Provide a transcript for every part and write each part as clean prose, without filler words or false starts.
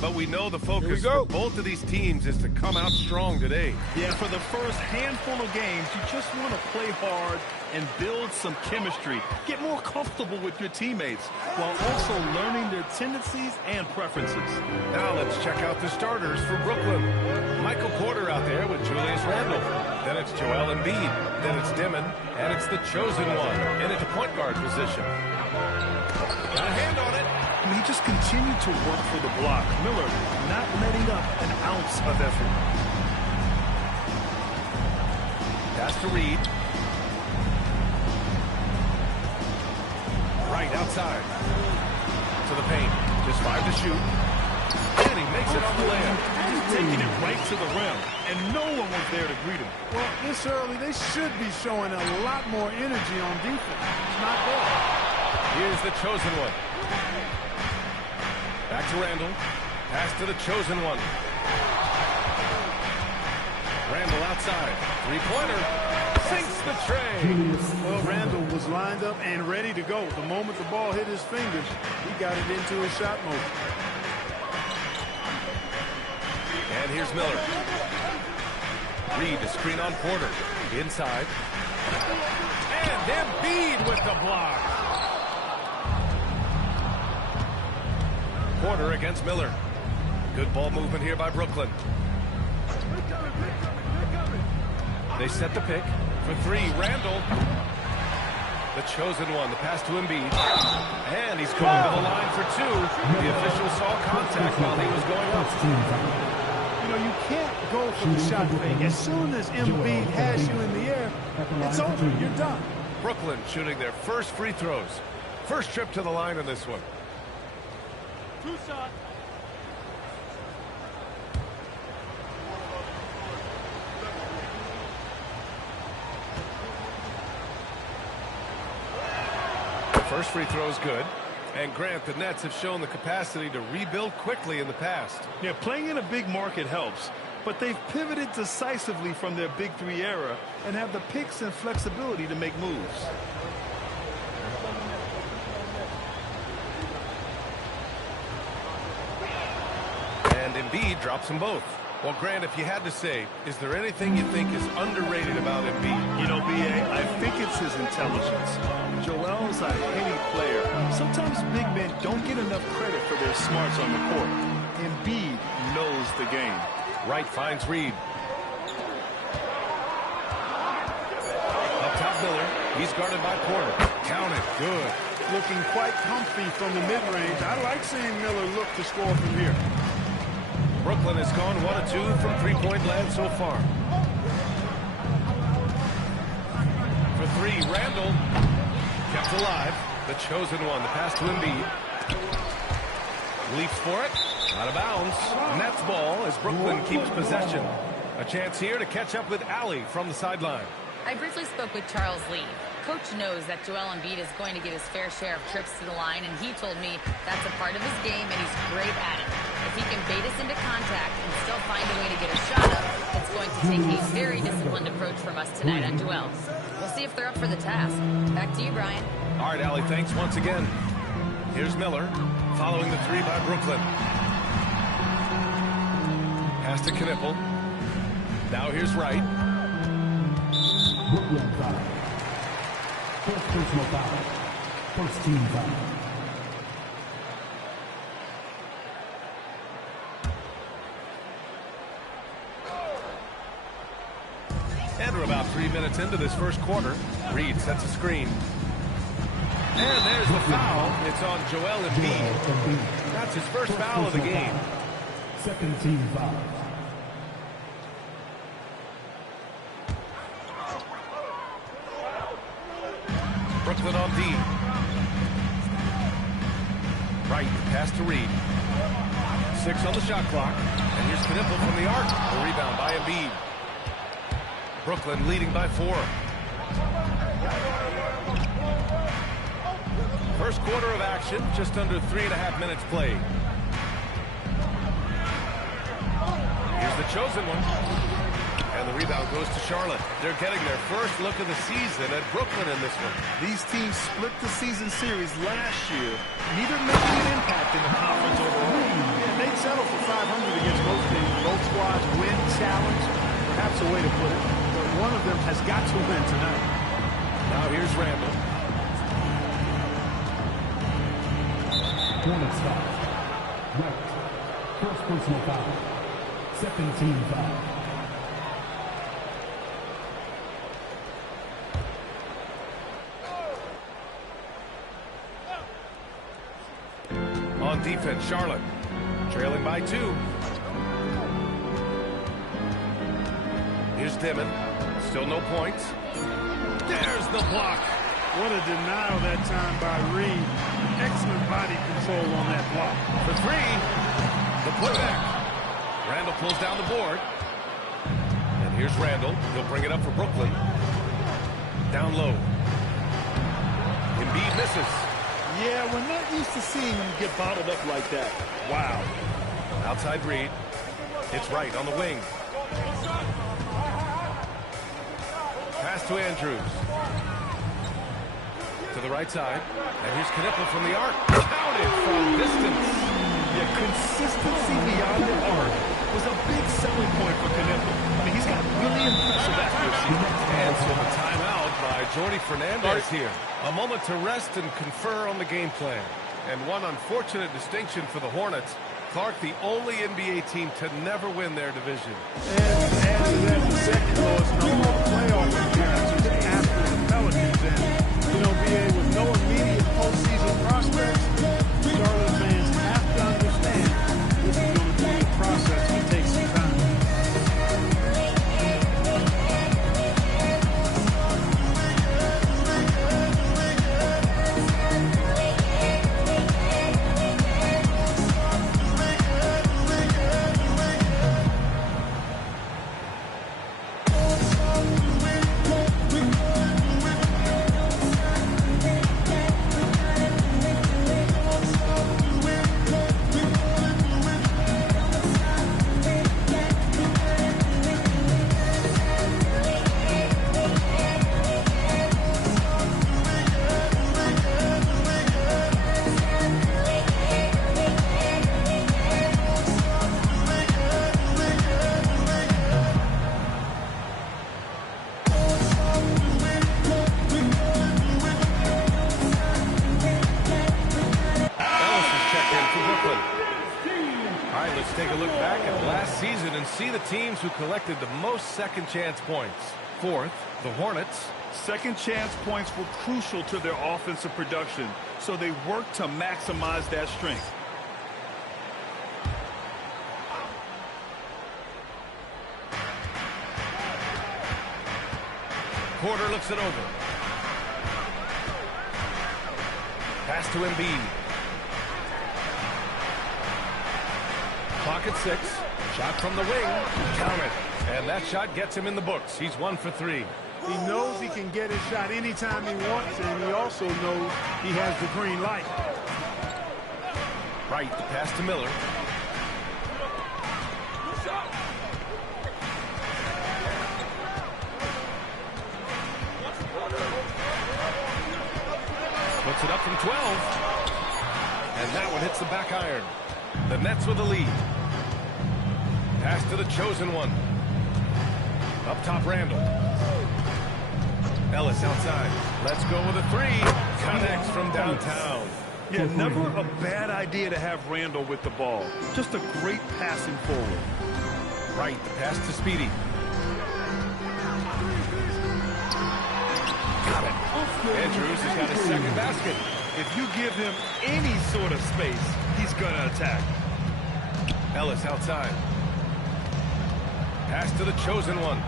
But we know the focus for both of these teams is to come out strong today. Yeah, for the first handful of games, you just want to play hard and build some chemistry. Get more comfortable with your teammates while also learning their tendencies and preferences. Now let's check out the starters for Brooklyn. Michael Porter out there with Julius Randle. Then it's Joel Embiid. Then it's Dimon. And it's the chosen one in at the point guard position. Got a hand on it. He just continued to work for the block. Miller not letting up an ounce of effort. Pass to Reed. Right outside. To the paint. Just 5 to shoot. And he makes it on the layup. He's taking it right to the rim. And no one was there to greet him. Well, this early, they should be showing a lot more energy on defense. It's not there. Here's the chosen one. Back to Randle. Pass to the chosen one. Randle outside. Three-pointer. Sinks the tray. Well, Randle was lined up and ready to go. The moment the ball hit his fingers, he got it into his shot motion. And here's Miller. Reed to screen on Porter. Inside. And Embiid with the block. Porter against Miller. Good ball movement here by Brooklyn. They set the pick for 3. Randle. The chosen one. The pass to Embiid. And he's going to the line for 2. The official saw contact while he was going up. You know, you can't go for the shot fake. As soon as Embiid has you in the air, it's over. You're done. Brooklyn shooting their first free throws. First trip to the line in this one. 2 shots. The first free throw is good. And Grant, the Nets have shown the capacity to rebuild quickly in the past. Yeah, playing in a big market helps. But they've pivoted decisively from their Big 3 era and have the picks and flexibility to make moves. And Embiid drops them both. Well, Grant, if you had to say, is there anything you think is underrated about Embiid? You know, B.A., I think it's his intelligence. Joel's a heady player. Sometimes big men don't get enough credit for their smarts on the court. Embiid knows the game. Wright finds Reed. Up top Miller. He's guarded by Porter. Count it. Good. Looking quite comfy from the mid-range. I like seeing Miller look to score from here. Brooklyn has gone 1 of 2 from three-point land so far. For 3, Randle. Kept alive. The chosen one. The pass to Embiid. Leaps for it. Out of bounds. Nets ball as Brooklyn keeps possession. A chance here to catch up with Allie from the sideline. I briefly spoke with Charles Lee. Coach knows that Joel Embiid is going to get his fair share of trips to the line, and he told me that's a part of his game, and he's great at it. If he can bait us into contact and still find a way to get a shot up, it's going to take a very disciplined approach from us tonight on Joel. We'll see if they're up for the task. Back to you, Brian. All right, Allie, thanks once again. Here's Miller, following the 3 by Brooklyn. Pass to Knipple. Now here's Wright. Brooklyn foul. First personal foul. First team foul. And we're about 3 minutes into this first quarter. Reed sets a screen. And there's the foul. It's on Joel Embiid. That's his first foul of the game. Second team foul. Brooklyn on D. Right, pass to Reed. 6 on the shot clock. And here's Knipple from the arc. The rebound by Embiid. Brooklyn leading by 4. First quarter of action, just under 3.5 minutes played. Here's the chosen one. And the rebound goes to Charlotte. They're getting their first look of the season at Brooklyn in this one. These teams split the season series last year, neither making an impact in the conference overall. Yeah, they settle for 500 against most teams. Both squads win challenge, perhaps a way to put it. But one of them has got to win tonight. Now here's Randall. Hornets foul. Right. First personal foul. Second team foul. On defense, Charlotte trailing by 2. Here's Dimon. Still no points. There's the block. What a denial that time by Reed. Excellent body control on that block. For 3. The putback. Randall pulls down the board. And here's Randall. He'll bring it up for Brooklyn. Down low. Embiid misses. Yeah, we're not used to seeing him get bottled up like that. Wow. Outside Reed. It's right on the wing. Pass to Andrews. To the right side. And here's Knipple from the arc. Counted from distance. Yeah, consistency beyond the arc was a big selling point for Knipple. I mean, he's got really impressive accuracy. And so the timeout by Jordi Fernandez here. A moment to rest and confer on the game plan. And one unfortunate distinction for the Hornets. Clark, the only NBA team to never win their division. And that's the second lowest number of playoff appearances after the Pelicans. And, you know, BA, with no immediate postseason prospects, Charlotte fans have to understand this is going to be a process that takes some time. Teams who collected the most second chance points. Fourth, the Hornets. Second chance points were crucial to their offensive production, so they worked to maximize that strength. Porter looks it over. Pass to Embiid. Clock at 6. Shot from the wing. Count it. And that shot gets him in the books. He's 1 for 3. He knows he can get his shot anytime he wants, and he also knows he has the green light. Right, the pass to Miller. Puts it up from 12. And that one hits the back iron. The Nets with the lead. Pass to the chosen one. Up top, Randall. Ellis outside. Let's go with a 3. Connects from downtown. Yeah, never a bad idea to have Randall with the ball. Just a great passing forward. Right, the pass to Speedy. Got it. Andrews has got his second basket. If you give him any sort of space, he's going to attack. Ellis outside. Pass to the chosen one.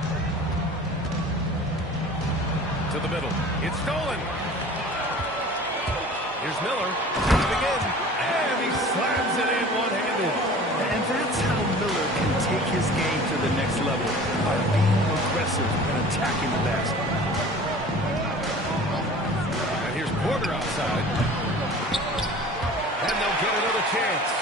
To the middle. It's stolen. Here's Miller. Driving in. And he slams it in one-handed. And that's how Miller can take his game to the next level, by being aggressive and attacking the basket. And here's Porter outside. And they'll get another chance.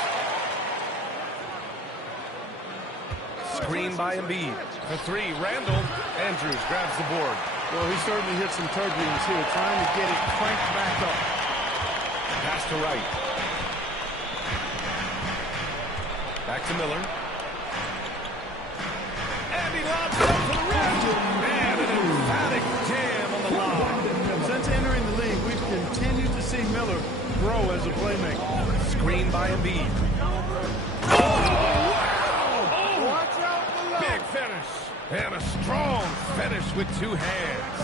Screen by Embiid. For 3, Randall. Andrews grabs the board. Well, he certainly hit some turbulence here, trying to get it cranked back up. Pass to Wright. Back to Miller. And he lobs it up for the rim. Man, an emphatic jam on the lob. Since entering the league, we've continued to see Miller grow as a playmaker. Screen by Embiid. Watch out below. Big finish. And a strong finish with two hands.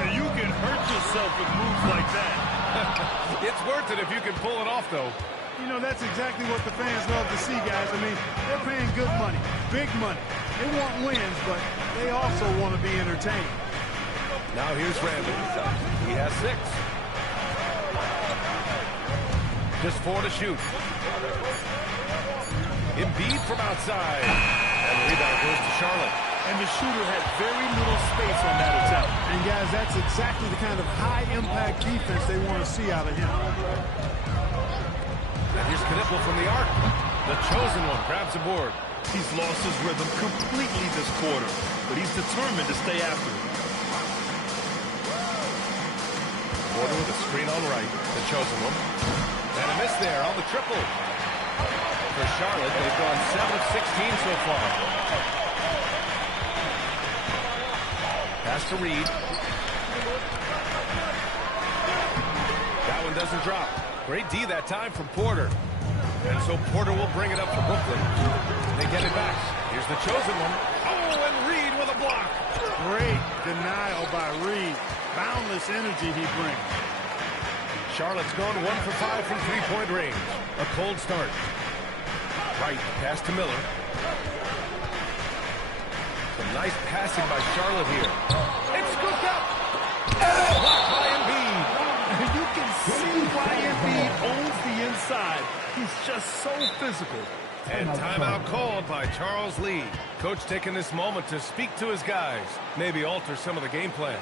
Now you can hurt yourself with moves like that. It's worth it if you can pull it off, though. You know, that's exactly what the fans love to see, guys. I mean, they're paying good money, big money. They want wins, but they also want to be entertained. Now here's Randall. He has 6. Just 4 to shoot. Embiid from outside. And the rebound goes to Charlotte. And the shooter had very little space on that attempt. And, guys, that's exactly the kind of high-impact defense they want to see out of him. And here's Knipple from the arc. The chosen one grabs a board. He's lost his rhythm completely this quarter, but he's determined to stay after it. Porter with a screen on right. The chosen one. And a miss there on the triple. For Charlotte, they've gone 7 of 16 so far. Pass to Reed. That one doesn't drop. Great D that time from Porter. And so Porter will bring it up for Brooklyn. They get it back. Here's the chosen one. Oh, and Reed with a block. Great denial by Reed. Boundless energy he brings. Charlotte's gone 1 for 5 from three-point range. A cold start. Right, pass to Miller. Some nice passing by Charlotte here. It's scooped up. And blocked by Embiid. You can see why Embiid owns the inside. He's just so physical. And timeout called by Charles Lee. Coach taking this moment to speak to his guys. Maybe alter some of the game plan.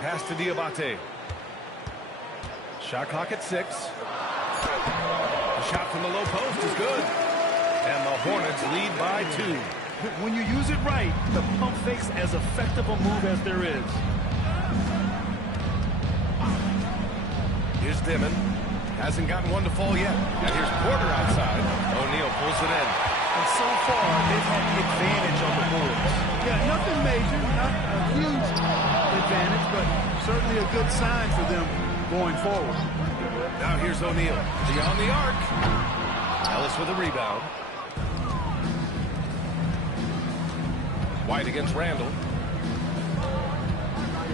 Pass to Diabate. Shot clock at 6. The shot from the low post is good. And the Hornets lead by 2. When you use it right, the pump fake's as effective a move as there is. Here's Dimon. Hasn't gotten one to fall yet. And here's Porter outside. O'Neal pulls it in. And so far, they've had the advantage on the boards. Yeah, nothing major, not a huge advantage, but certainly a good sign for them going forward. Now here's O'Neal. Beyond the arc. Ellis with a rebound. White against Randall.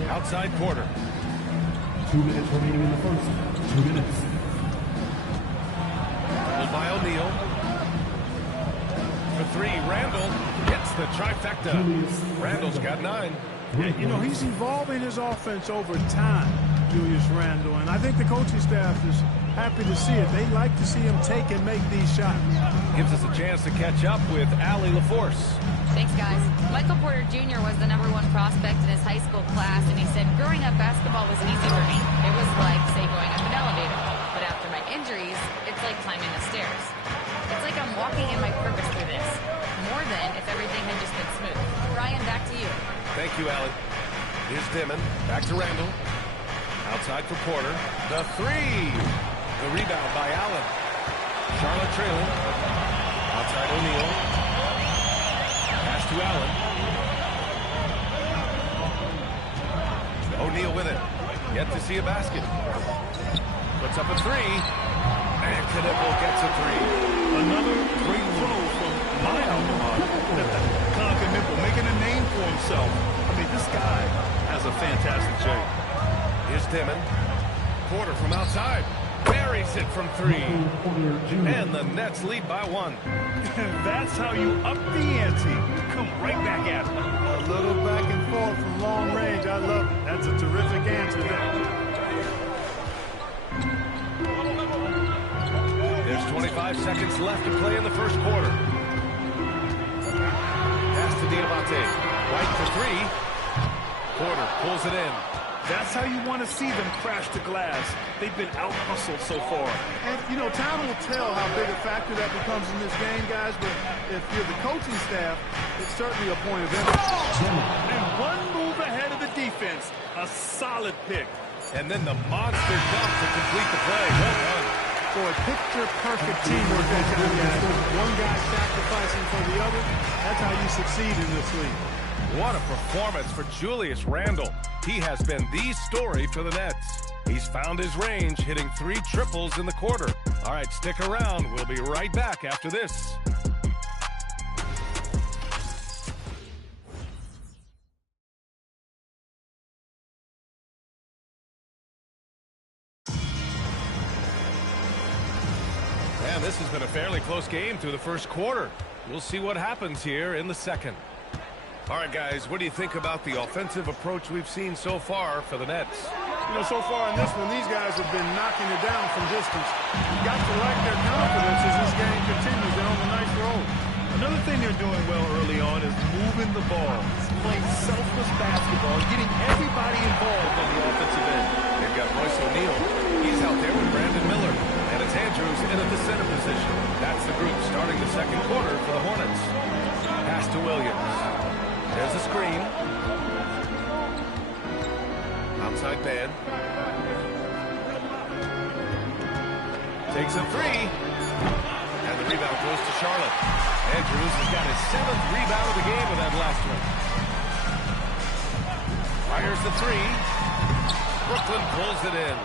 Outside Porter. 2 minutes remaining in the first. 2 minutes. Pulled by O'Neal. For 3, Randall gets the trifecta. Randall's got 9. Yeah, you know, he's evolving his offense over time, Julius Randle, and I think the coaching staff is happy to see it. They like to see him take and make these shots. Gives us a chance to catch up with Allie LaForce. Thanks, guys. Michael Porter Jr. was the #1 prospect in his high school class, and he said growing up basketball was easy for me. It was like, say, going up an elevator. But after my injuries, it's like climbing the stairs. It's like I'm walking in my purpose through this. More than if everything had just been smooth. Ryan, back to you. Thank you, Allie. Here's Dimon. Back to Randall. Outside for Porter. The three. The rebound by Allen. Charlotte trailing. Outside O'Neal. Pass to Allen. O'Neal with it. Yet to see a basket. Puts up a three. And Knipple gets a three. Another great throw from my alma mater. Knipple making a name for himself. I mean, this guy has a fantastic shape. Here's Dimon. Porter from outside. Buries it from three. And the Nets lead by 1. That's how you up the ante. Come right back at him. A little back and forth from long range. I love it. That's a terrific answer there. There's 25 seconds left to play in the first quarter. Pass to Diabate. White for three. Porter pulls it in. That's how you want to see them crash the glass. They've been out-hustled so far. And, you know, time will tell how big a factor that becomes in this game, guys, but if you're the coaching staff, it's certainly a point of emphasis. And one move ahead of the defense. A solid pick. And then the monster dunk to complete the play. Well done. Boy, picture-perfect teamwork that you guys. One guy sacrificing for the other. That's how you succeed in this league. What a performance for Julius Randle. He has been the story for the Nets. He's found his range, hitting 3 triples in the quarter. All right, stick around. We'll be right back after this. And this has been a fairly close game through the first quarter. We'll see what happens here in the second. All right, guys, what do you think about the offensive approach we've seen so far for the Nets? You know, so far in this one, these guys have been knocking it down from distance. You got to like their confidence as this game continues. They're on a nice roll. Another thing they're doing well early on is moving the ball. Playing selfless basketball, getting everybody involved on the offensive end. They've got Royce O'Neal. He's out there with Brandon Miller. And it's Andrews in at the center position. That's the group starting the second quarter for the Hornets. Pass to Williams. There's a screen. Outside man. Takes a three. And the rebound goes to Charlotte. Andrews has got his 7th rebound of the game with that last one. Fires the three. Brooklyn pulls it in.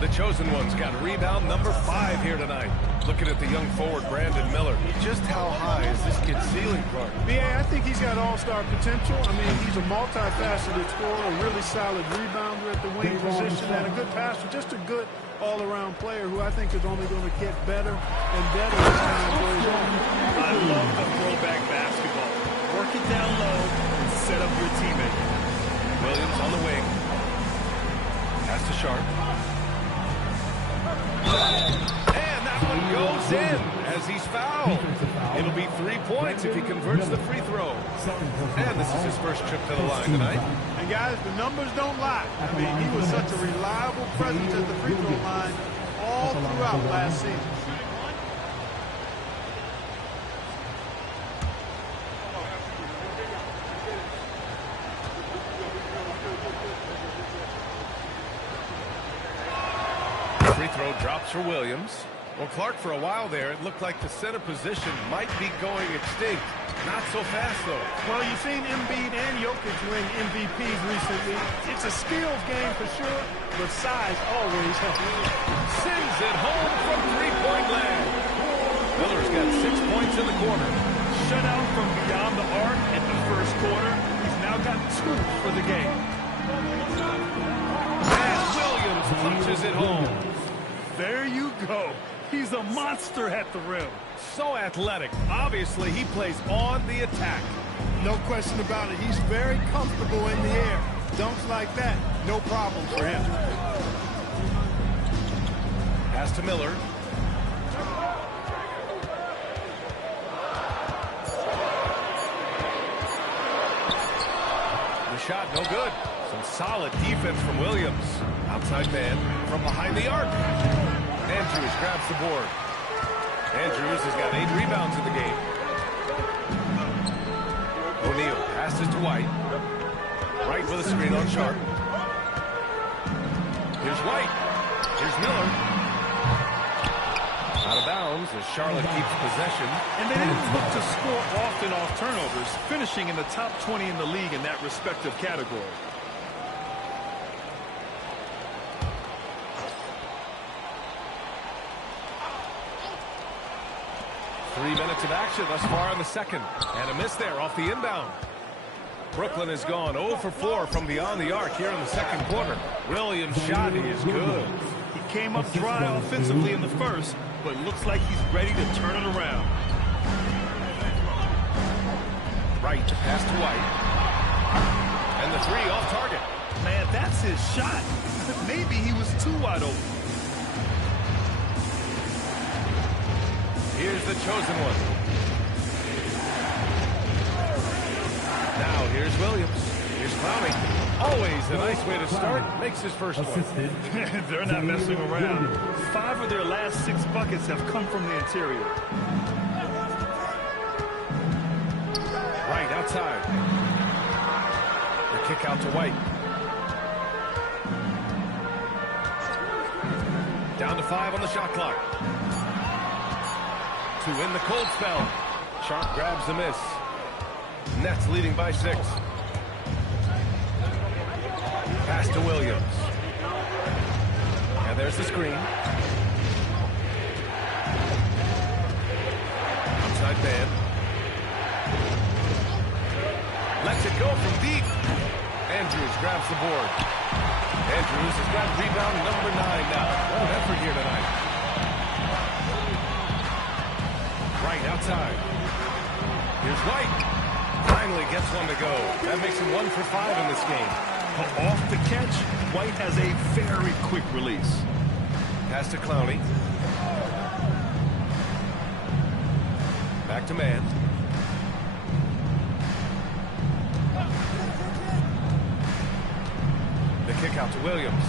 The chosen one's got rebound number 5 here tonight. Looking at the young forward, Brandon Miller. Just how high is this kid's ceiling, Clark? Yeah, I think he's got all-star potential. I mean, he's a multifaceted scorer, a really solid rebounder at the wing position, and a good passer. Just a good all-around player who I think is only going to get better and better as time goes on. I love the throwback basketball. Work it down low and set up your teammate. Williams on the wing. Pass to Sharp. And that one goes in as he's fouled. It'll be 3 points if he converts the free throw. And this is his first trip to the line tonight. And guys, the numbers don't lie. I mean, he was such a reliable presence at the free throw line all throughout last season. Free throw drops for Williams. Well, Clark, for a while there, it looked like the center position might be going extinct. Not so fast, though. Well, you've seen Embiid and Jokic win MVPs recently. It's a skills game for sure, but size always helps. Sends it home from three-point land. Miller's got 6 points in the quarter. Shut out from beyond the arc in the first quarter. He's now got 2 for the game. And Williams punches it home. There you go. He's a monster at the rim. So athletic. Obviously, he plays on the attack. No question about it. He's very comfortable in the air. Dunks like that, no problem for him. Pass to Miller. The shot, no good. Some solid defense from Williams. Outside man from behind the arc. Andrews grabs the board. Andrews has got 8 rebounds in the game. O'Neal passes to White. White with a screen on Sharp. Here's White. Here's Miller. Out of bounds as Charlotte keeps possession. And they didn't look to score often off turnovers, finishing in the top 20 in the league in that respective category. Three minutes of action thus far in the second. And a miss there off the inbound. Brooklyn has gone 0 for 4 from beyond the arc here in the second quarter. Williams' shot is good. He came up dry offensively in the first, but looks like he's ready to turn it around. Right to pass to White. And the 3 off target. Man, that's his shot. Maybe he was too wide open. Here's the chosen one. Now here's Williams. Here's Clowney. Always a nice way to start. Makes his first one. They're not messing around. 5 of their last 6 buckets have come from the interior. Right outside. The kick out to White. Down to 5 on the shot clock. To win the cold spell. Sharp grabs the miss. Nets leading by 6. Pass to Williams. And there's the screen. Outside man. Lets it go from deep. Andrews grabs the board. Andrews has got rebound number 9 now. What an effort here tonight. Right outside. Here's White. Finally gets one to go. That makes him 1 for 5 in this game. Off the catch, White has a very quick release. Pass to Clowney. Back to man. The kick out to Williams.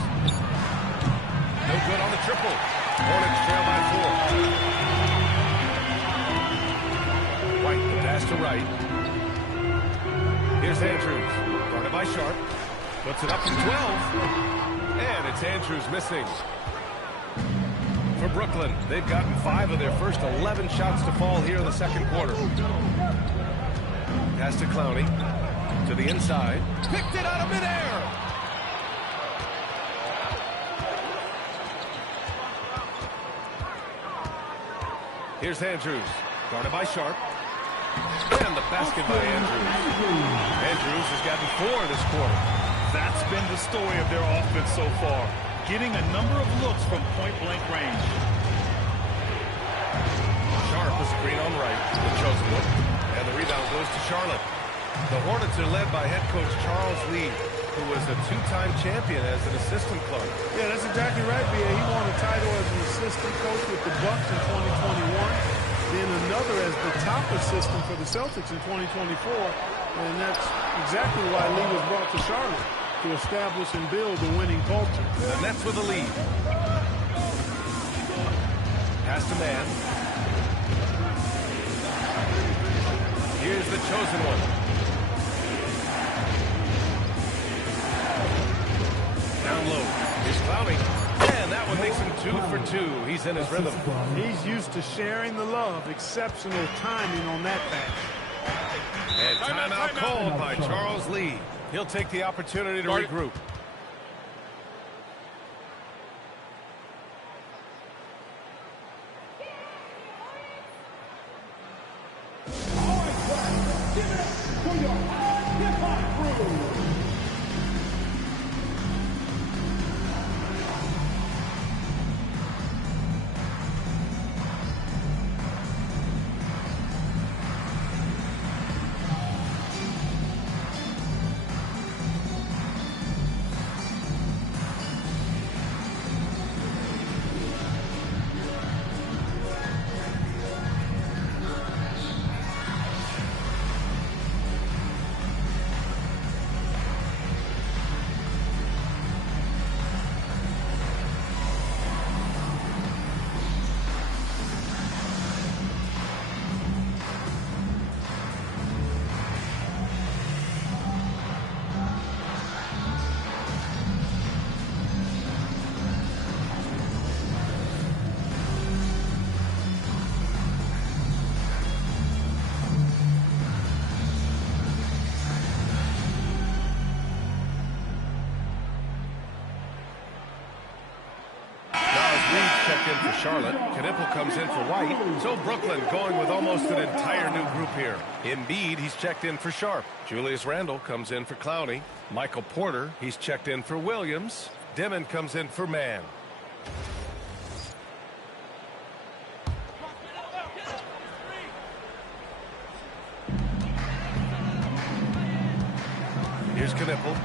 No good on the triple. Hornets trail by 4. White, the pass to Wright. Here's Andrews. Guarded by Sharp. Puts it up from 12. And it's Andrews missing. For Brooklyn, they've gotten 5 of their first 11 shots to fall here in the second quarter. Pass to Clowney. To the inside. Picked it out of midair. Here's Andrews. Guarded by Sharp. And the basket by Andrews. Andrews has gotten 4 this quarter. That's been the story of their offense so far. Getting a number of looks from point-blank range. Sharp with screen on right. The chosen one. And the rebound goes to Charlotte. The Hornets are led by head coach Charles Lee, who was a 2-time champion as an assistant coach. Yeah, that's exactly right, B.A. He won a title as an assistant coach with the Bucks in 2021. Then another as the top assistant for the Celtics in 2024. And that's exactly why Lee was brought to Charlotte, to establish and build a winning culture. The Nets with the lead. Pass to man. Here's the chosen one. Down low. Here's Clowney. And that one makes him 2 for 2. He's in his rhythm. He's used to sharing the love. Exceptional timing on that pass. And timeout called by Charles Lee. He'll take the opportunity to regroup. All right, guys, give it up for your hip-hop crew. to Charlotte. Knipple comes in for White. So Brooklyn going with almost an entire new group here. Embiid, he's checked in for Sharp. Julius Randle comes in for Clowney. Michael Porter, he's checked in for Williams. Dimon comes in for Mann. Here's Knipple.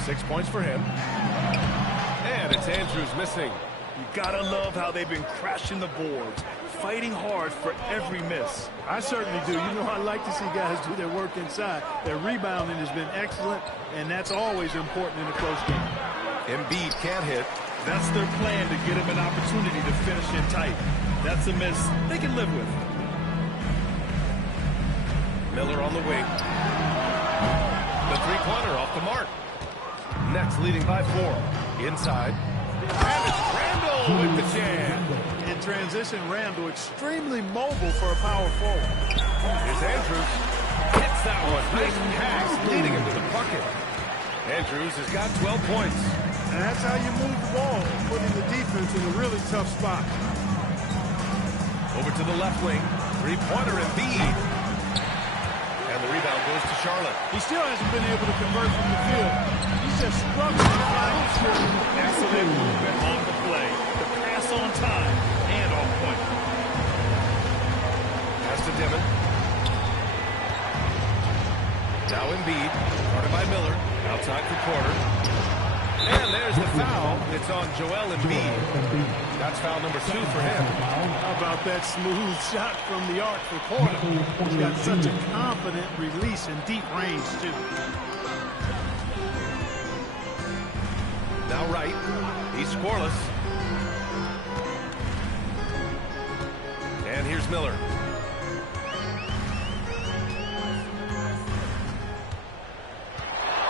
6 points for him. And it's Andrews missing. You gotta love how they've been crashing the boards, fighting hard for every miss. I certainly do. You know, I like to see guys do their work inside. Their rebounding has been excellent, and that's always important in a close game. Embiid can't hit. That's their plan, to get him an opportunity to finish in tight. That's a miss they can live with. Miller on the wing. The three-pointer off the mark. Nets leading by 4. Inside. And it's Randle with the jam. In transition, Randle extremely mobile for a power forward. Here's Andrews. Hits that one. Nice pass, leading him to the bucket. Andrews has got 12 points. And that's how you move the ball, putting the defense in a really tough spot. Over to the left wing. Three-pointer Embiid. And the rebound goes to Charlotte. He still hasn't been able to convert from the field. He's just struggling to find his shooting. Excellent movement on the play. The pass on time and on point. Pass to Dimon. Now Embiid. Guarded by Miller. Outside for Porter. And there's the foul. It's on Joel Embiid. That's foul number 2 for him. How about that smooth shot from the arc for Porter? He's got such a confident release in deep range, too. Now Wright. He's scoreless. And here's Miller.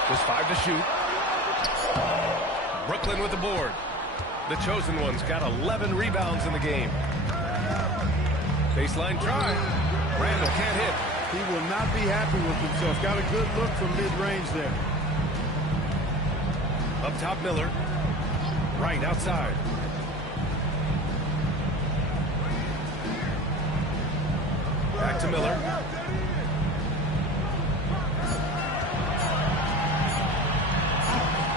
Just 5 to shoot. Brooklyn with the board. The chosen one's got 11 rebounds in the game. Baseline try. Randle can't hit. He will not be happy with himself. Got a good look from mid-range there. Up top, Miller. Right outside. Back to Miller.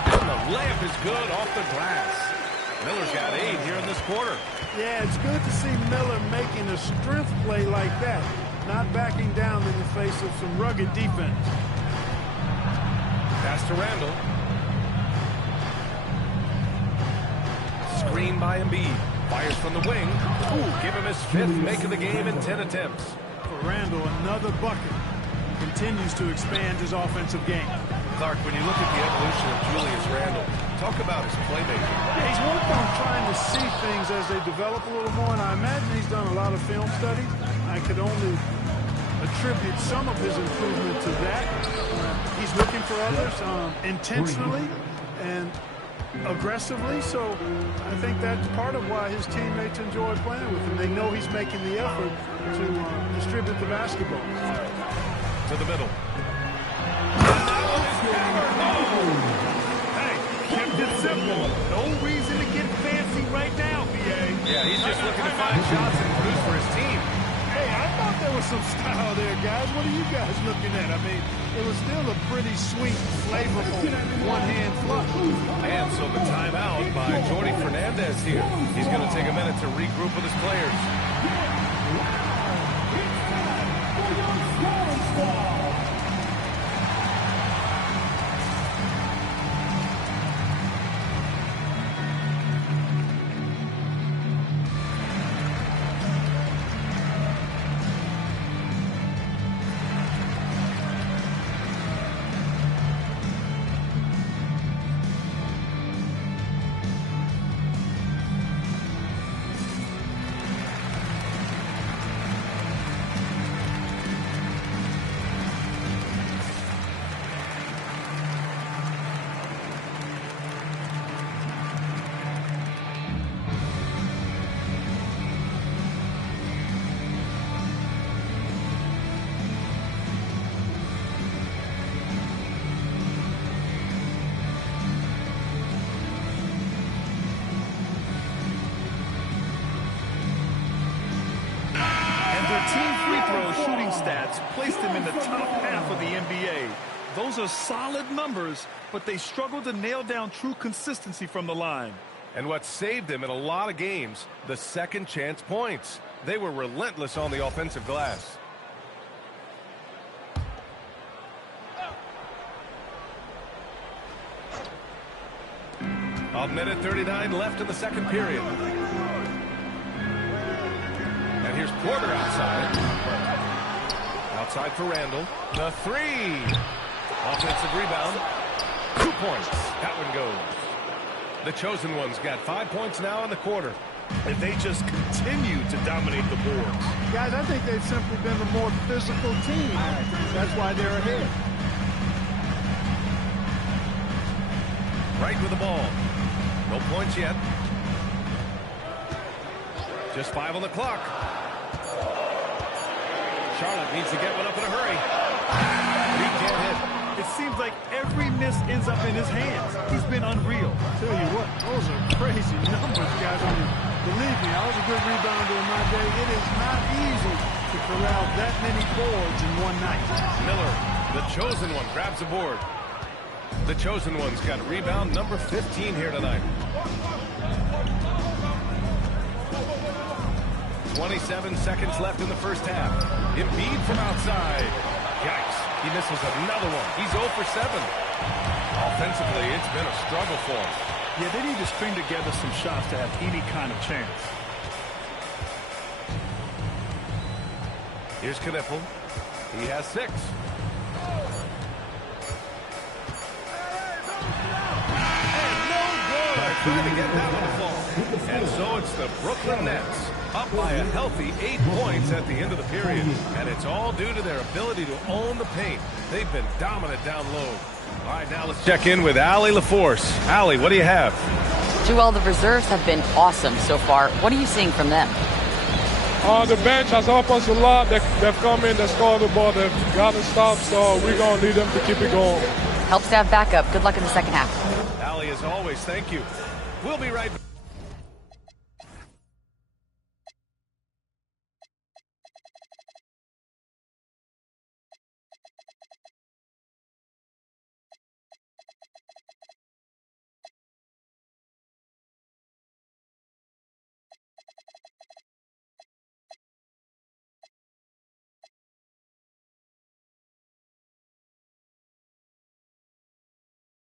And the layup is good off the glass. Miller's got 8 here in this quarter. Yeah, it's good to see Miller making a strength play like that, not backing down in the face of some rugged defense. Pass to Randle. Screen by Embiid. Fires from the wing. Ooh, give him his 5th make of the game in 10 attempts. For Randle, another bucket. Continues to expand his offensive game. Clark, when you look at the evolution of Julius Randle, talk about his playmaking. Yeah, he's worked on trying to see things as they develop a little more, and I imagine he's done a lot of film study. I could only attribute some of his improvement to that. He's looking for others intentionally and aggressively, so I think that's part of why his teammates enjoy playing with him. They know he's making the effort to distribute the basketball. To the middle. Hey, kept it simple. No reason to get fancy right now, B.A. Yeah, he's just looking to find shots and produce for his team. Hey, I thought there was some style there, guys. What are you guys looking at? I mean, it was still a pretty sweet, flavorful one-hand fluff. And so the timeout by Jordi Fernandez here. He's going to take a minute to regroup with his players. stats placed him in the top half of the NBA. Those are solid numbers, but they struggle to nail down true consistency from the line. And what saved them in a lot of games, the second chance points. They were relentless on the offensive glass. A minute 39 left in the second period. And here's Porter outside. Outside for Randall. The three. Offensive rebound. 2 points. That one goes. The chosen ones got 5 points now in the quarter. And they just continue to dominate the boards. Guys, I think they've simply been the more physical team. That's why they're ahead. Right with the ball. No points yet. Just 5 on the clock. Charlotte needs to get one up in a hurry. He can't hit. It seems like every miss ends up in his hands. He's been unreal. Tell you what, those are crazy numbers, guys. I mean, believe me, I was a good rebounder in my day. It is not easy to corral that many boards in one night. Miller, the chosen one, grabs a board. The chosen one's got rebound number 15 here tonight. 27 seconds left in the first half. Embiid from outside. Yikes. He misses another one. He's 0 for 7. Offensively, it's been a struggle for him. Yeah, they need to string together some shots to have any kind of chance. Here's Knipple. He has 6. Trying to get that one to fall. And so it's the Brooklyn Nets up by a healthy 8 points at the end of the period. And it's all due to their ability to own the paint. They've been dominant down low. All right, now let's check in with Allie LaForce. Allie, what do you have? Joel, the reserves have been awesome so far. What are you seeing from them? The bench has helped us a lot. They've come in, they scored the ball, they've gotten stops, so we're going to need them to keep it going. Helps to have backup. Good luck in the second half. Allie, as always, thank you. We'll be right back.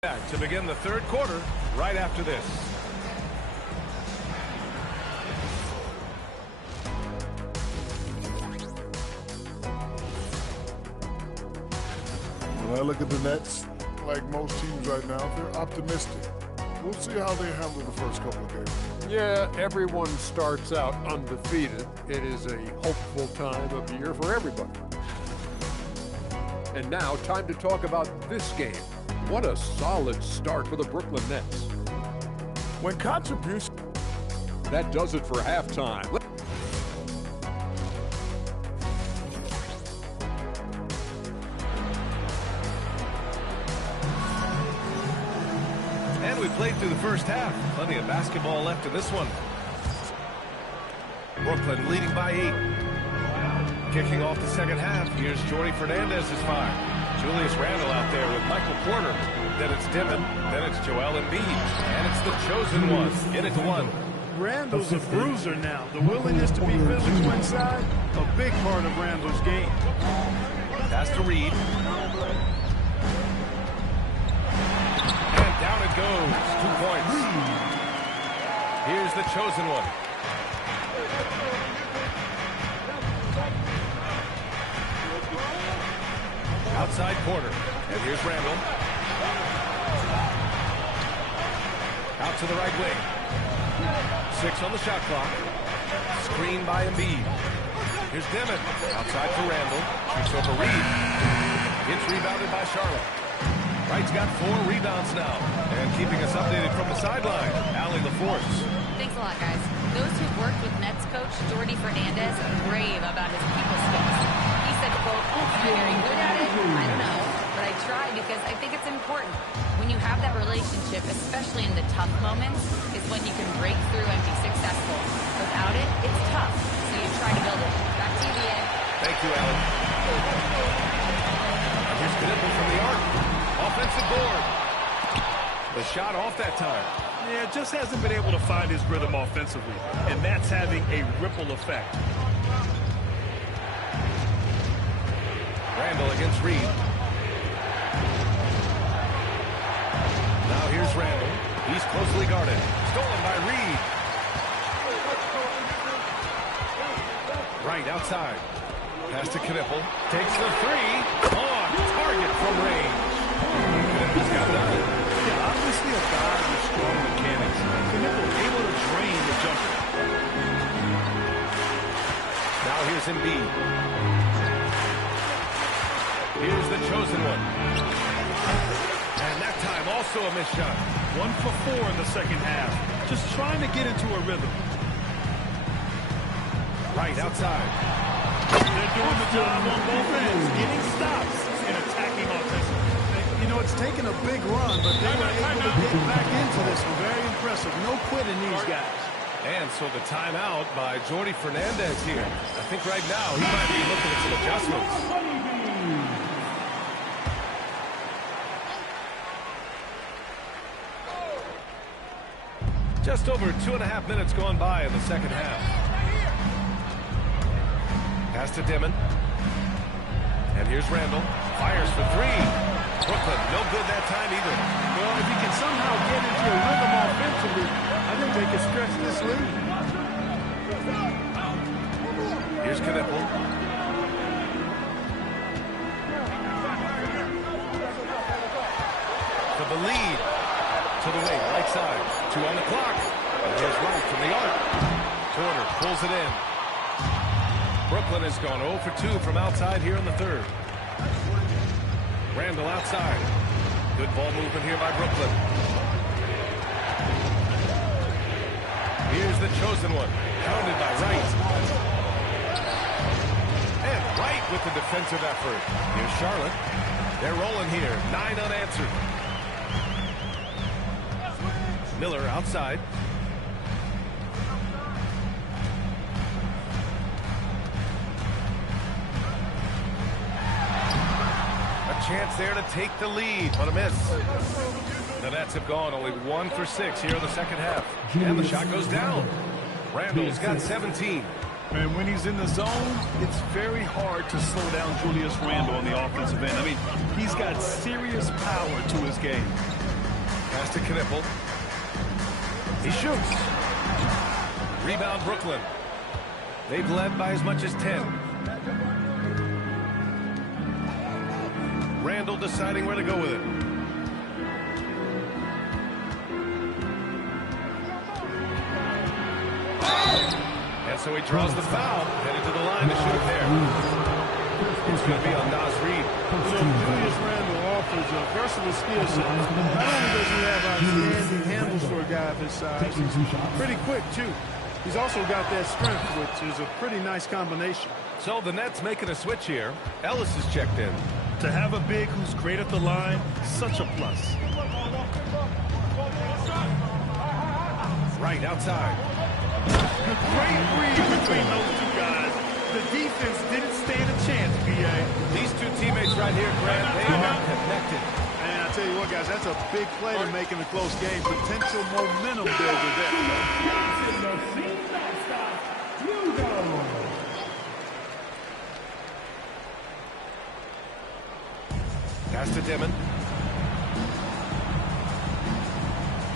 Back to begin the third quarter right after this. When I look at the Nets, like most teams right now, they're optimistic. We'll see how they handle the first couple of games. Yeah, everyone starts out undefeated. It is a hopeful time of year for everybody. And now, time to talk about this game. What a solid start for the Brooklyn Nets. When contribution... That does it for halftime. And we played through the first half. Plenty of basketball left in this one. Brooklyn leading by 8. Kicking off the second half, here's Jordy Fernandez's 5. Julius Randle out there with Michael Porter. Then it's Dimon. Then it's Joel Embiid. And it's the chosen one. In it to 1. Randle's a bruiser now. The willingness to be physical inside, a big part of Randle's game. Pass to Reed. And down it goes. 2 points. Here's the chosen one. Outside Porter. And here's Randle. Out to the right wing. 6 on the shot clock. Screen by Embiid. Here's Dimon. Outside for Randle. Shoots over Reed. Gets rebounded by Charlotte. Wright's got 4 rebounds now. And keeping us updated from the sideline, Allie LaForce. Thanks a lot, guys. Those who've worked with Nets coach Jordy Fernandez rave about his people skills. He said, quote, "Am I very good at it? I don't know. But I try because I think it's important. When you have that relationship, especially in the tough moments, is when you can break through and be successful. Without it, it's tough. So you try to build it. Back to you, Bkn. Thank you, Allie. And here's Knipple from the arc. Offensive board. The shot off that time. Yeah, just hasn't been able to find his rhythm offensively, and that's having a ripple effect. Randall against Reed. Now here's Randall. He's closely guarded. Stolen by Reed. Right outside. Pass to Knipple. Takes the three. On target from range. Knipple's got nothing. Yeah, obviously a guy with strong mechanics. Knipple able to drain the jumper. Now here's Embiid. Here's the chosen one. And that time also a missed shot. 1 for 4 in the second half. Just trying to get into a rhythm. Right outside. They're doing the job on both ends, getting stops and attacking offensively. You know, it's taken a big run, but they were able to get back into this one. Very impressive. No quitting these guys. And so the timeout by Jordi Fernandez here. I think right now he might be looking at some adjustments. Just over 2.5 minutes gone by in the second half. Pass to Dimon. And here's Randall. Fires for three. Brooklyn, no good that time either. Well, if he can somehow get into a rhythm offensively, I think they can stretch this lead. Here's Knipple. For the lead. To the wing, right side. 2 on the clock. And here's Wright from the arc. Porter pulls it in. Brooklyn has gone 0 for 2 from outside here in the third. Randall outside. Good ball movement here by Brooklyn. Here's the chosen one. Pounded by Wright. And Wright with the defensive effort. Here's Charlotte. They're rolling here. 9 unanswered. Miller outside. A chance there to take the lead, but a miss. The Nets have gone only 1 for 6 here in the second half. And the shot goes down. Randall's got 17. And when he's in the zone, it's very hard to slow down Julius Randle on the offensive end. I mean, he's got serious power to his game. Pass to Knipple. He shoots. Rebound Brooklyn. They've led by as much as 10. Randall deciding where to go with it. And so he draws the foul, headed to the line to shoot there. It's going to be on Nas Reed. So Julius Randle offers a versatile skill set. Not only does he have outstanding handles for a guy of his size, he's pretty quick too. He's also got that strength, which is a pretty nice combination. So the Nets making a switch here. Ellis is checked in. To have a big who's great at the line, such a plus. Right outside. A great read between those two guys. The defense didn't stand a chance, B.A. These two teammates right here, Grant, they are connected. And I tell you what, guys, that's a big play to make in a close game. Potential momentum builder there. Pass to Dimon.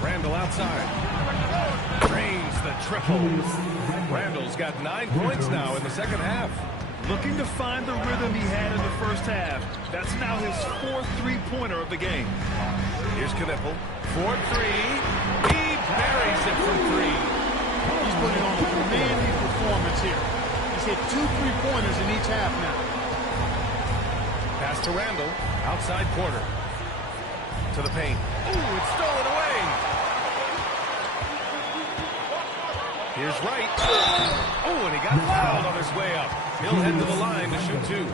Randall outside. Drains the triple. Randall's got 9 points now in the second half. Looking to find the rhythm he had in the first half. That's now his 4th three-pointer of the game. Here's Knipple. 4-3. He buries it from 3. He's putting on a commanding performance here. He's hit 2 3-pointers in each half now. Pass to Randall. Outside corner. To the paint. Ooh, it's stolen away. Here's Wright. Oh, and he got fouled on his way up. He'll head to the line to shoot 2.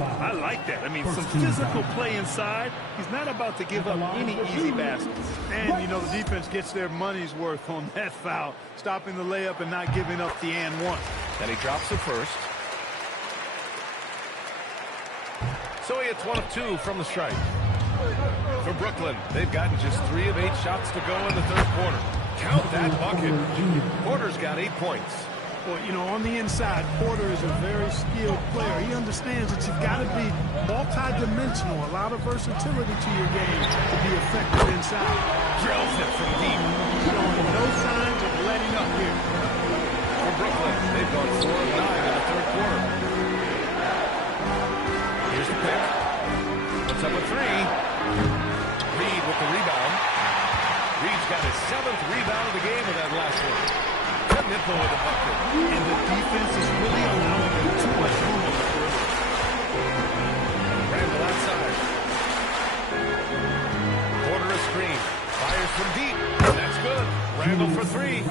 I like that. I mean, some physical play inside. He's not about to give up any easy baskets. And, you know, the defense gets their money's worth on that foul, stopping the layup and not giving up the and one. And he drops it first. So he hits 1 of 2 from the strike. For Brooklyn, they've gotten just 3 of 8 shots to go in the third quarter. Count that bucket. Porter's got 8 points. Well, you know, on the inside, Porter is a very skilled player. He understands that you've got to be multi-dimensional, a lot of versatility to your game to be effective inside. Drills it from deep. Showing no signs of letting up here. For Brooklyn, they've gone 4 of 9 in the third quarter. Here's the pick. Puts up a 3. Reed with the rebound. Reed's got his 7th rebound of the game with that last one. Knipple with the bucket. And the defense is really allowing him too much room on the perimeter. Randall outside. Porter a screen. Fires from deep. That's good. Randall for 3.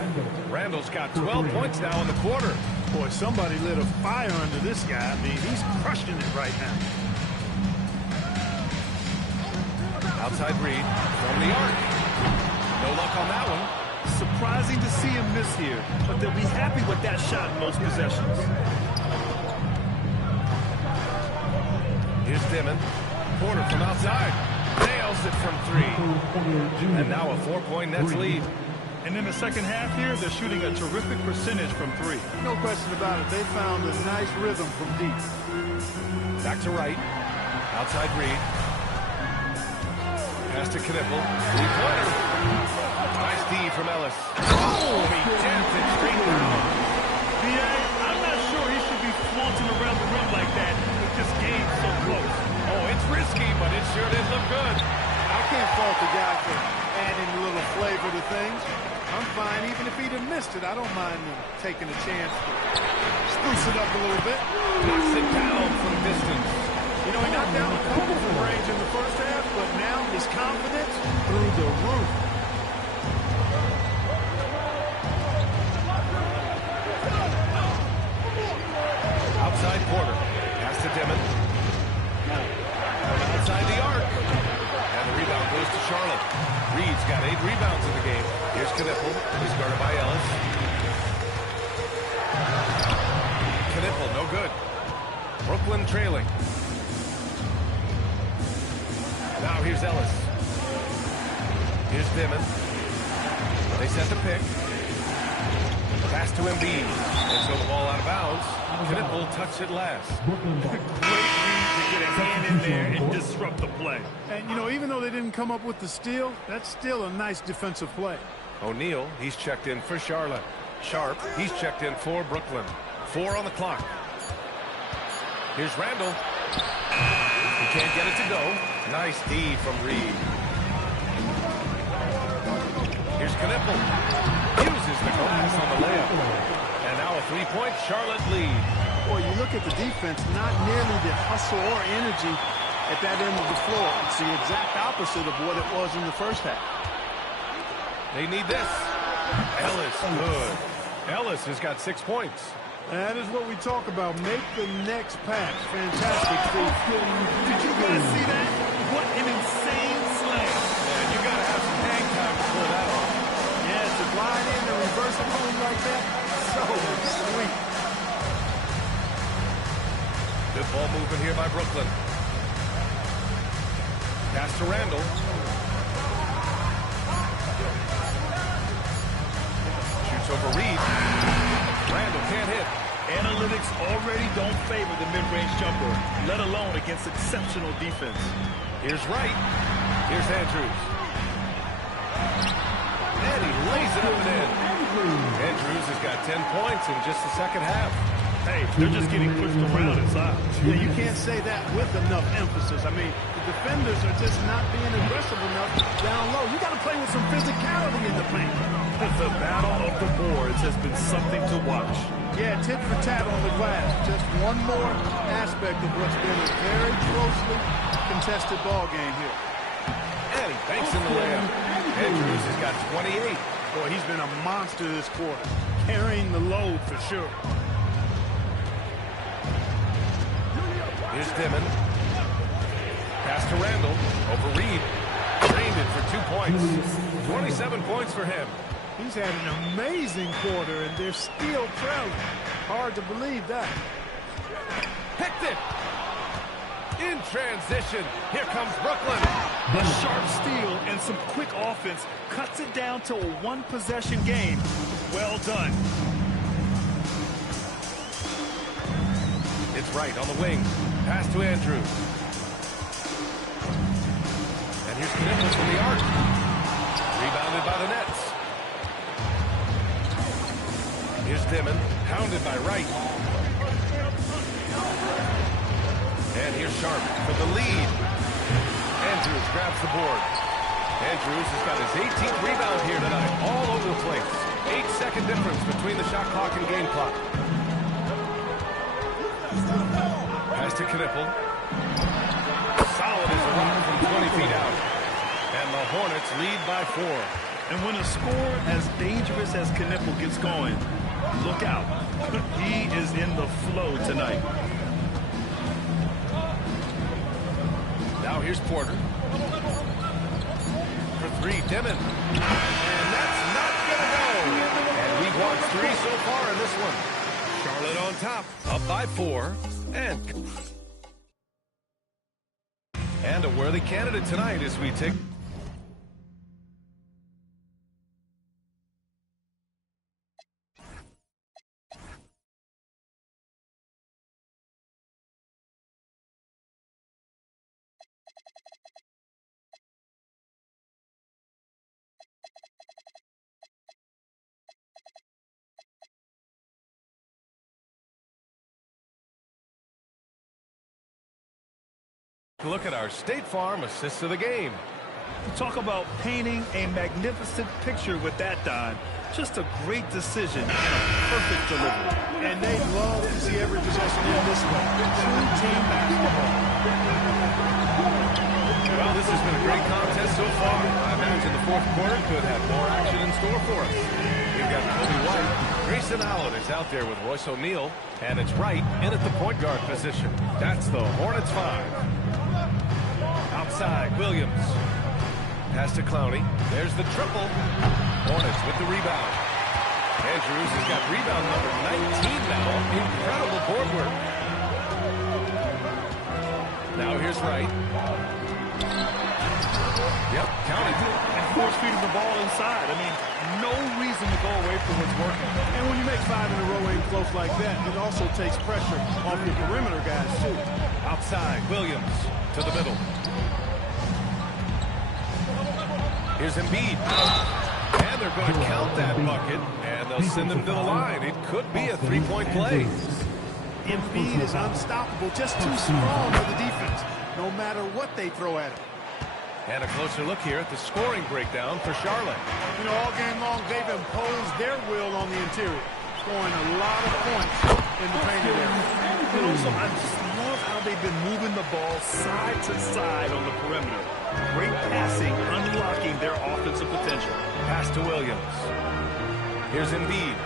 Randall's got 12 points now in the quarter. Boy, somebody lit a fire under this guy. I mean, he's crushing it right now. Outside Reed from the arc. No luck on that one. Surprising to see him miss here, but they'll be happy with that shot in most possessions. Here's Dimon. Porter from outside. Nails it from 3. And now a 4-point Nets lead. And in the second half here, they're shooting a terrific percentage from 3. No question about it. They found a nice rhythm from deep. Back to right. Outside Reed. Pass to Knipple. 3-pointer. Nice D from Ellis. Oh, he jams it straight down. B.A., I'm not sure he should be flaunting around the rim like that with this game so close. Oh, it's risky, but it sure did look good. I can't fault the guy for adding a little flavor to things. I'm fine. Even if he'd have missed it, I don't mind him taking a chance to spruce it up a little bit. Knocks it down from distance. You know, he knocked down a couple from range in the first half, but now his confidence through the roof. Outside Porter. Pass to Dimon. From outside the arc. And the rebound goes to Charlotte. Reed's got 8 rebounds in the game. Here's Knipple. He's guarded by Ellis. Knipple, no good. Brooklyn trailing. Now here's Ellis. Here's Dimon. They set the pick. Pass to Embiid. And so the ball out of bounds. Knipple touched it last. Great read to get a hand in there and disrupt the play. And, you know, even though they didn't come up with the steal, that's still a nice defensive play. O'Neal, he's checked in for Charlotte. Sharp, he's checked in for Brooklyn. 4 on the clock. Here's Randall. He can't get it to go. Nice D from Reed. Here's Knipple. Uses the glass on the layup. And now a 3-point Charlotte lead. Boy, you look at the defense, not nearly the hustle or energy at that end of the floor. It's the exact opposite of what it was in the first half. They need this. Ellis, good. Ellis has got 6 points. That is what we talk about. Make the next pass. Fantastic, Steve. Did you guys see that? What an insane slam. And you got to have some hang time to pull that off. Yeah, to glide in and reverse it home like that, so sweet. Good ball movement here by Brooklyn. Pass to Randall. Shoots over Reed. Randall can't hit. Analytics already don't favor the mid-range jumper, let alone against exceptional defense. Here's Wright. Here's Andrews. And he lays it up and in. Andrews has got 10 points in just the second half. Hey, they're just getting pushed around inside. Yeah, you can't say that with enough emphasis. I mean, the defenders are just not being aggressive enough down low. You got to play with some physicality in the paint. The battle of the boards has been something to watch. Yeah, tit for tat on the glass. Just one more aspect of what's been a very closely contested ball game here. And he banks in the layup. Andrews has got 28. Boy, he's been a monster this quarter. Carrying the load for sure. Here's Dimon. Pass to Randall. Over Reed. Drained it for 2 points. 27 points for him. He's had an amazing quarter, and they're still trailing. Hard to believe that. Picked it. In transition, here comes Brooklyn. A sharp steal and some quick offense cuts it down to a one-possession game. Well done. It's Wright on the wing. Pass to Andrews. And here's Kniffles from the arc. Rebounded by the Nets. Here's Dimon, pounded by Wright. And here's Sharp for the lead. Andrews grabs the board. Andrews has got his 18th rebound here tonight, all over the place. 8-second difference between the shot clock and game clock. Pass to Kniffle. Solid as a rock from 20 feet out. And the Hornets lead by 4. And when a score as dangerous as Kniffle gets going, look out. He is in the flow tonight. Now here's Porter. For 3, Dimon. And that's not going to go. And we've watched 3 so far in this one. Charlotte on top, up by 4. And a worthy candidate tonight as we take... Look at our State Farm assists of the game. Talk about painting a magnificent picture with that, Don. Just a great decision and a perfect delivery. And they love to see every possession in this way. True team basketball. Well, this has been a great contest so far. I imagine the fourth quarter could have more action in store for us. We've got Kobe White. Grayson Allen is out there with Royce O'Neal. And it's Wright in at the point guard position. That's the Hornets 5. Outside, Williams. Pass to Clowney. There's the triple. Hornets with the rebound. Andrews has got rebound number 19 now. Incredible board work. Now here's Wright. Yep, counted. And force feeding the ball inside. I mean, no reason to go away from what's working. And when you make 5 in a row in close like that, it also takes pressure off your perimeter guys, too. Outside, Williams to the middle. Here's Embiid. And they're going to count that bucket, and they'll send him to the line. It could be a three-point play. Embiid is unstoppable, just too strong for the defense, no matter what they throw at him. And a closer look here at the scoring breakdown for Charlotte. You know, all game long, they've imposed their will on the interior, scoring a lot of points in the painted area. And also, I just love how they've been moving the ball side to side on the perimeter. Great passing, unlocking their offensive potential. Pass to Williams. Here's Embiid.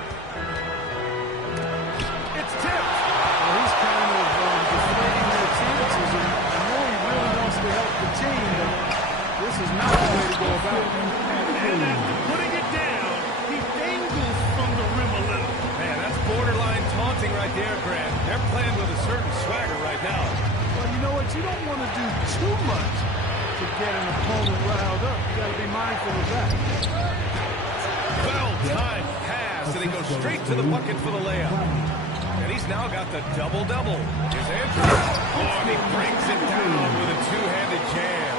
It's tipped. Well, he's kind of deflating their chances, and I know he really wants to help the team, but this is not the way to go about it. And after putting it down, he dangles from the rim a little. Man, that's borderline taunting right there, Grant. They're playing with a certain swagger right now. Well, you know what? You don't want to do too much to get an opponent riled up. You got to be mindful of that. Well-timed pass, and he goes straight to the bucket for the layup. And he's now got the double-double. Here's Andrews. Oh, and he brings it down with a two-handed jam.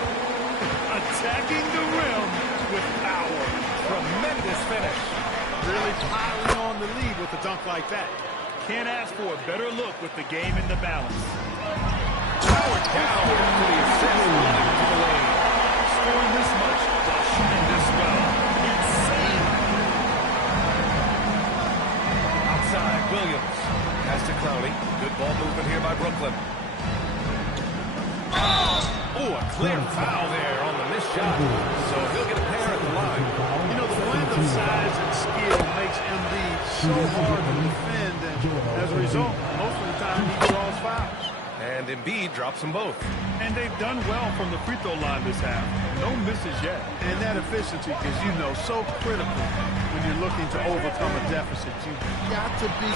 Attacking the rim with power. Tremendous finish. Really piling on the lead with a dunk like that. Can't ask for a better look with the game in the balance. Howard down to the assist, running to the lane. Scoring this much while shooting this well. Insane. Outside, Williams. Pass to Clowney. Good ball movement here by Brooklyn. Oh, a clear foul there on the missed shot. So he'll get a pair at the line. You know, the blend of size and skill makes Embiid so hard to defend, and as a result, most of the time he draws fouls. And Embiid drops them both. And they've done well from the free throw line this half. No misses yet. And that efficiency is, you know, so critical when you're looking to overcome a deficit. You've got to be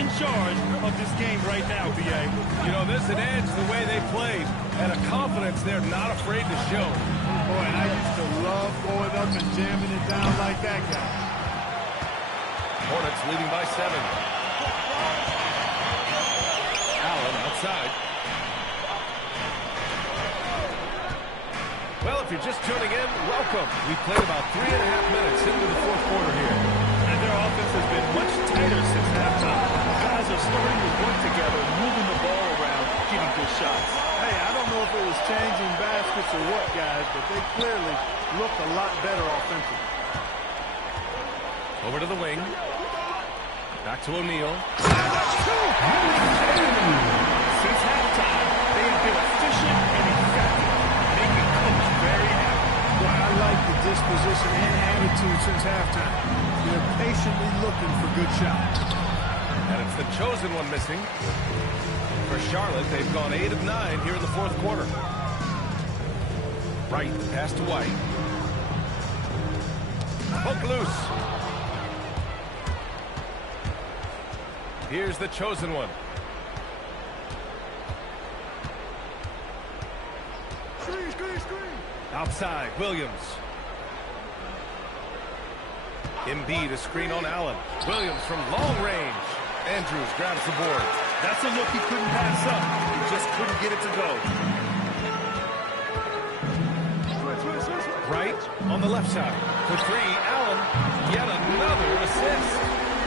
in charge of this game right now, B.A. You know, there's an edge the way they played and a confidence they're not afraid to show. Boy, and I used to love going up and jamming it down like that guy. Hornets leading by 7. Allen outside. Well, if you're just tuning in, welcome. We've played about 3.5 minutes into the fourth quarter here. And their offense has been much tighter since halftime. Guys are starting to work together, moving the ball around, getting good shots. Hey, I don't know if it was changing baskets or what, guys, but they clearly looked a lot better offensively. Over to the wing. Back to O'Neal. Since halftime, they have been efficient and effective, making Coach very happy. Well, I like the disposition and attitude since halftime. They're patiently looking for good shots. And it's the chosen one missing. For Charlotte, they've gone 8 of 9 here in the fourth quarter. Wright, the pass to White. Hook loose. Here's the chosen one. Outside, Williams. Embiid, a screen on Allen. Williams from long range. Andrews grabs the board. That's a look he couldn't pass up. He just couldn't get it to go. Wright on the left side. For 3, Allen. Yet another assist.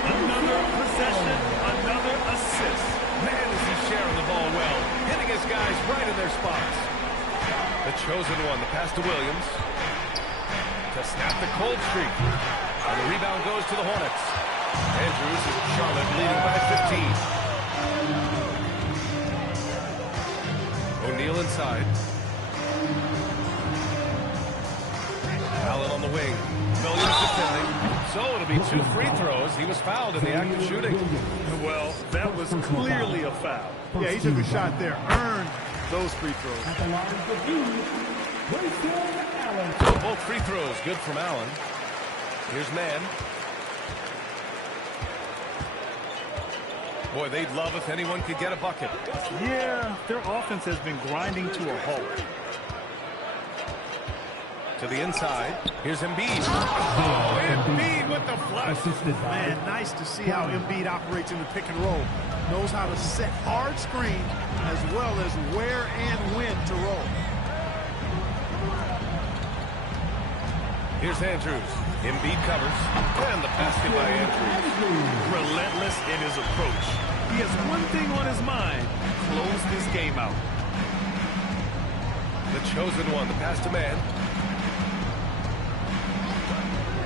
Another possession, another assist. Man, is he sharing the ball well. Hitting his guys right in their spots. The chosen one, the pass to Williams. To snap the cold streak. And the rebound goes to the Hornets. Andrews is Charlotte leading by 15. O'Neal inside. Allen on the wing. Williams defending. So it'll be 2 free throws. He was fouled in the act of shooting. Well, that was clearly a foul. Yeah, he took a shot there. Earned those free throws. At the line for you, Bkn Allen. So both free throws good from Allen. Here's Mann. Boy, they'd love if anyone could get a bucket. Yeah, their offense has been grinding to a halt. To the inside. Here's Embiid. Oh, Embiid with the flush. Man, nice to see how Embiid operates in the pick and roll. Knows how to set hard screens as well as where and when to roll. Here's Andrews. Embiid covers. And the basket by Andrews. Relentless in his approach. He has one thing on his mind. Close this game out. The chosen one. The pass to Mann.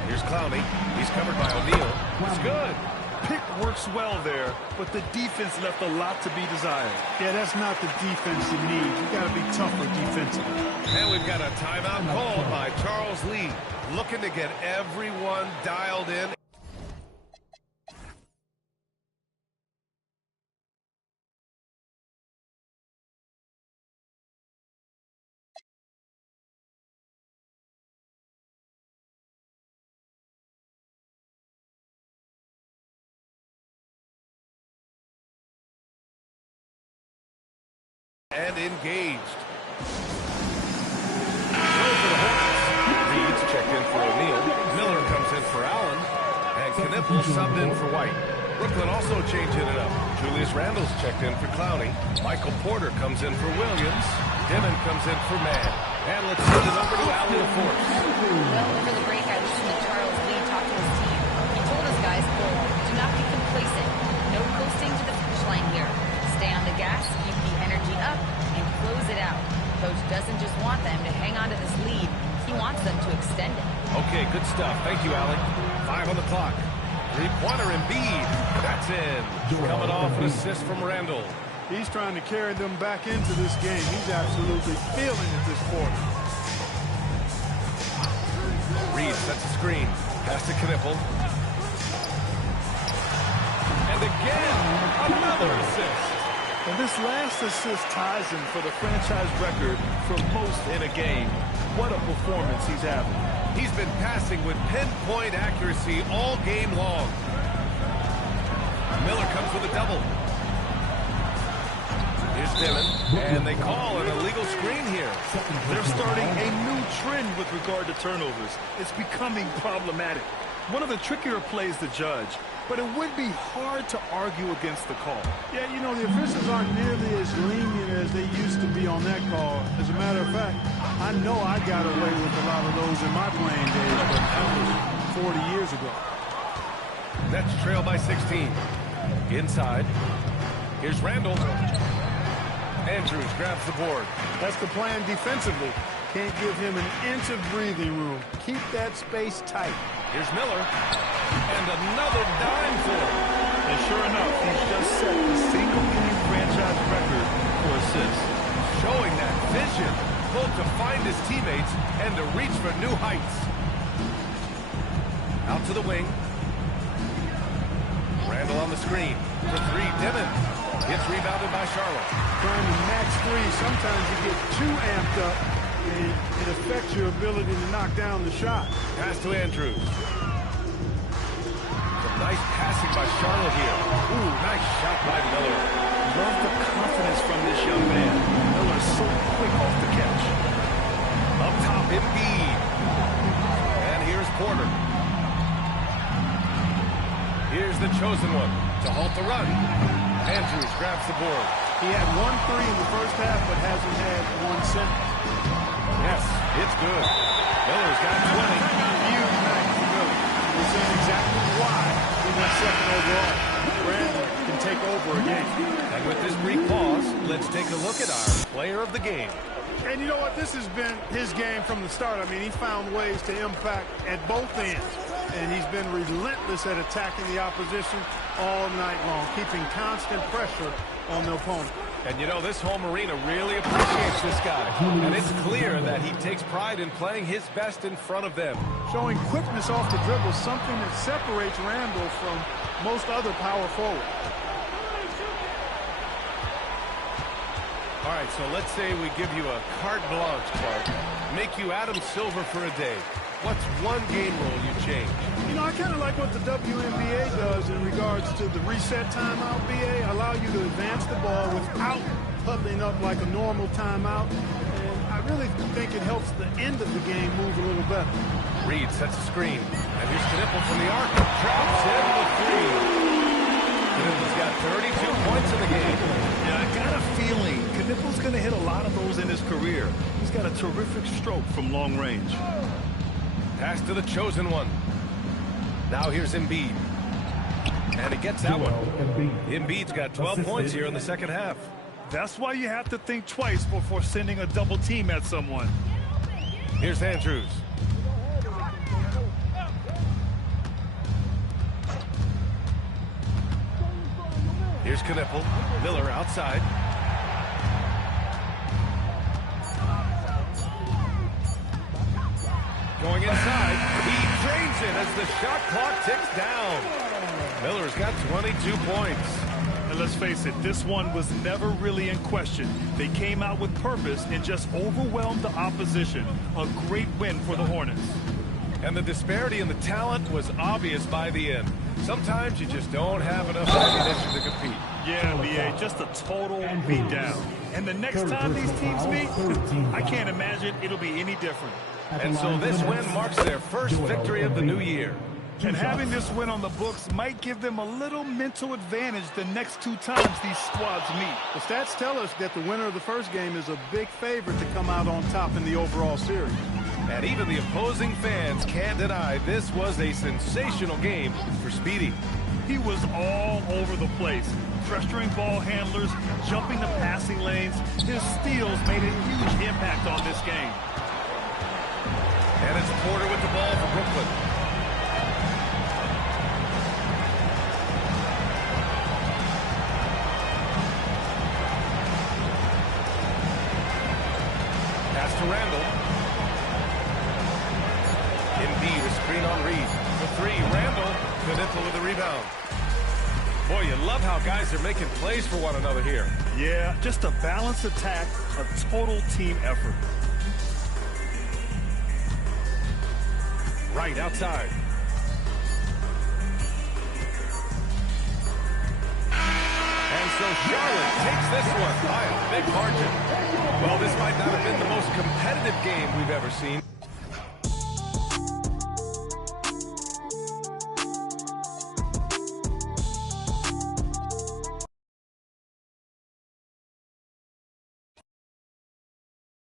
Here's Clowney. He's covered by O'Neal. It's good. Pick works well there, but the defense left a lot to be desired. Yeah, that's not the defense you need. You got to be tougher defensively. And we've got a timeout called by Charles Lee, looking to get everyone dialed in. And engaged. Throw for the Hornets. Reed's checked in for O'Neal. Miller comes in for Allen. And Knippel subbed in for White. Brooklyn also changing it up. Julius Randle's checked in for Clowney. Michael Porter comes in for Williams. Dimon comes in for Mann. And let's send it over to Allen LaForce. Well, over the break, I listened to Charles Lee talk to his team. He told us guys, quote, do not be complacent. No coasting to the finish line here. Stay on the gas, keep the energy up, and close it out. Coach doesn't just want them to hang on to this lead. He wants them to extend it. Okay, good stuff. Thank you, Alec. 5 on the clock. Three-pointer Embiid. That's in. Coming off an assist from Randle. He's trying to carry them back into this game. He's absolutely feeling it this quarter. Reed sets a screen. Pass to Knippel. And again, another assist. And this last assist ties him for the franchise record for most in a game. What a performance he's having. He's been passing with pinpoint accuracy all game long. Miller comes with a double. Here's Dillon, and they call an illegal screen here. They're starting a new trend with regard to turnovers. It's becoming problematic. One of the trickier plays to judge, but it would be hard to argue against the call. Yeah, you know, the officials aren't nearly as lenient as they used to be on that call. As a matter of fact, I know I got away with a lot of those in my playing days, but that was 40 years ago. Nets trail by 16. Inside. Here's Randall. Andrews grabs the board. That's the plan defensively. Can't give him an inch of breathing room. Keep that space tight. Here's Miller. And another dime for him. And sure enough, he's just set the single-game franchise record for assists. Showing that vision, both to find his teammates and to reach for new heights. Out to the wing. Randall on the screen. For three, Dillon. Gets rebounded by Charlotte. Trying to match three, sometimes you get too amped up, and it affects your ability to knock down the shot. Pass to Andrews. Some nice passing by Charlotte here. Ooh, nice shot by Miller. Love the confidence from this young man. Miller's so quick off the catch. Up top, Embiid. And here's Porter. Here's the chosen one to halt the run. Andrews grabs the board. He had 1 3 in the first half, but hasn't had one since. Yes, it's good. Miller's got 20. Huge night for Miller. We're saying exactly why he went second overall. Randall can take over a game. And with this brief pause, let's take a look at our player of the game. And you know what? This has been his game from the start. I mean, he found ways to impact at both ends. And he's been relentless at attacking the opposition all night long, keeping constant pressure on the opponent. And you know, this home arena really appreciates this guy. And it's clear that he takes pride in playing his best in front of them. Showing quickness off the dribble, something that separates Randall from most other power forwards. All right, so let's say we give you a carte blanche, Clark. Make you Adam Silver for a day. What's one game rule you change? You know, I kind of like what the WNBA does in regards to the reset timeout, BA. Allow you to advance the ball without huddling up like a normal timeout. And I really think it helps the end of the game move a little better. Reed sets a screen. And here's Knipple from the arc. Drops in the three. Knipple's got 32 points in the game. Yeah, I got a feeling Knipple's going to hit a lot of those in his career. He's got a terrific stroke from long range. Pass to the chosen one. Now here's Embiid. And he gets that one. Embiid's got 12 points here in the second half. That's why you have to think twice before sending a double team at someone. Here's Andrews. Here's Knipple. Miller outside. Going inside. He drains it as the shot clock ticks down. Miller's got 22 points. And let's face it, this one was never really in question. They came out with purpose and just overwhelmed the opposition. A great win for the Hornets. And the disparity in the talent was obvious by the end. Sometimes you just don't have enough ammunition to compete. Yeah, BA, just a total beatdown. And the next time these teams meet, I can't imagine it'll be any different. And so this win marks their first victory of the new year. And having this win on the books might give them a little mental advantage the next two times these squads meet. The stats tell us that the winner of the first game is a big favorite to come out on top in the overall series. And even the opposing fans can't deny this was a sensational game for Speedy. He was all over the place, pressuring ball handlers, jumping the passing lanes. His steals made a huge impact on this game. And it's Porter with the ball for Brooklyn. Pass to Randall. Embiid, a screen on Reed. For three, Randall. Knipple with the rebound. Boy, you love how guys are making plays for one another here. Yeah, just a balanced attack, a total team effort. Right outside. So Charlotte takes this one by a big margin. Well, this might not have been the most competitive game we've ever seen.